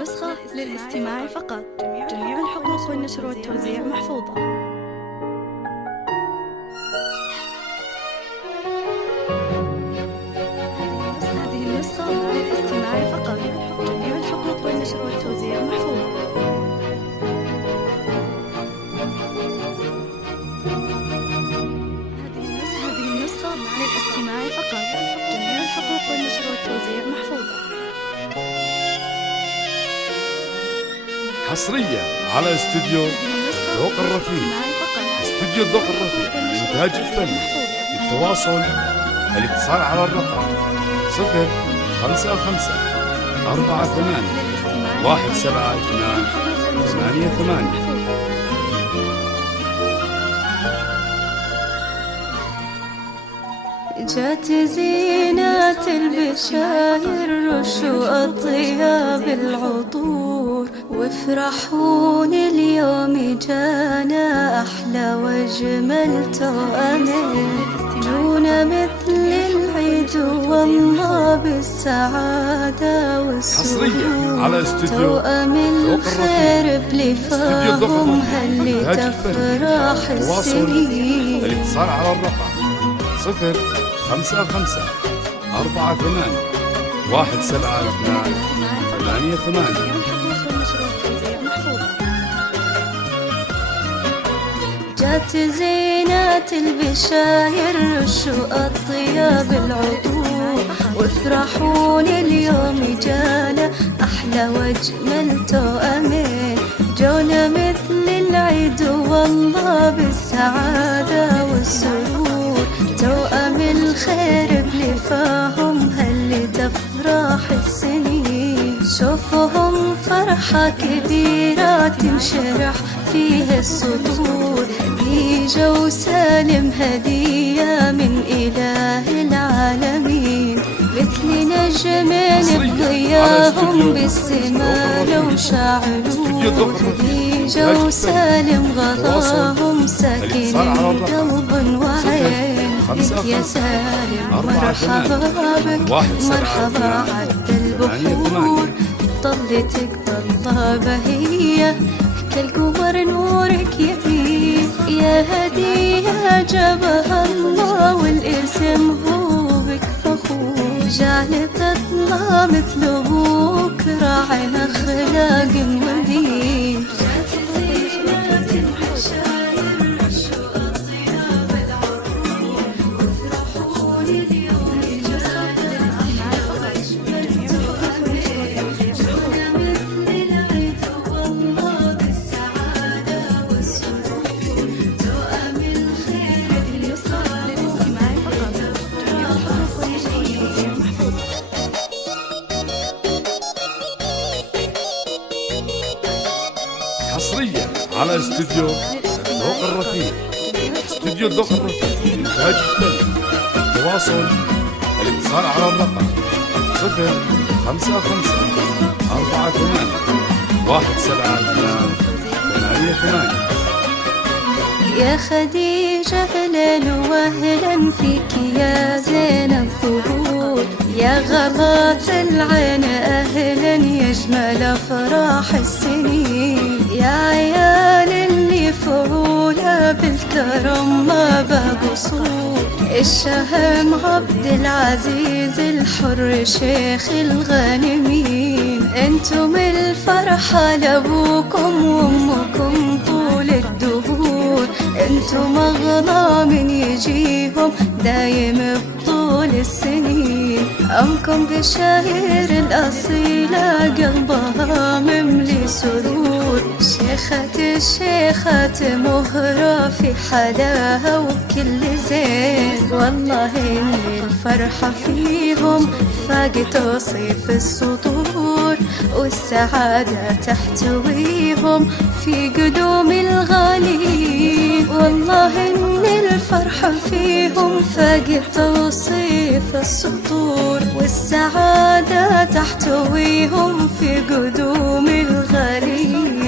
النسخة للاستماع فقط. جميع الحقوق والنشر والتوزيع محفوظة. هذه النسخة للاستماع فقط. جميع الحقوق والنشر والتوزيع محفوظة. هذه النسخة للاستماع فقط. جميع الحقوق والنشر والتوزيع محفوظة. حصريا على استوديو ذوق الرفيع. استوديو ذوق الرفيع للإنتاج الفني. للتواصل الاتصال على الرقم 055 48 172 88. جات زينات البشاير رشوا أطياب العطور، وافرحون اليوم جانا أحلى وأجمل توأمين. جونا مثل العيد والله بالسعادة والسرور. على استوديو توأم الخير بلفاهم هل تفرح السنين. الاتصال على الرقم 055 48 172 88. جات زينات البشاير رشوا أطياب العطور، وافرحون اليوم جانا أحلى وأجمل توأمين. جونا مثل العيد والله بالسعادة والسرور. توأم الخير بلفاهم هل تفرح السنين. شوفهم فرحة كبيرة تنشرح فيه الصدور. جو سالم هدية من إله العالمين، مثل نجمين بضياهم بالسما لو شعلوا. جو سالم غضاهم ساكن قلب وعين. يا سالم مرحبا بك مرحبا عد البحور. طلتك طلة بهية كالقمر نورك يبين. يا هدية جابها الله والاسم هو بك فخور. جعل تطلع مثل ابوك راعي اخلاق ودين. حصريا على استوديو ذوق الرفيع. استوديو ذوق الرفيع للإنتاج الفني. التواصل الاتصال على الرقم 055 48 172 88. يا خديجة أهلا وأهلا فيك يا زين الظهور. يا غلاة العين أهلا يا أجمل أفراح السنين. يا عيال اللي فعولة بالكرم ما بقصور. الشهم عبد العزيز الحر شيخ الغانمين. انتم الفرحة لأبوكم وأمكم طول الدهور. انتم أغلى من يجيهم دايم بطول السنين. أمكم بشاير الأصيلة قلبها مملي سرور. شيخة الشيخات مهرة في حلاها وكل زين. والله إن الفرحة فيهم فاق توصيف السطور. والسعادة تحتويهم في قدوم الغالين. والله إن الفرحة فيهم فاق توصيف السطور. والسعادة تحتويهم في قدوم الغالين.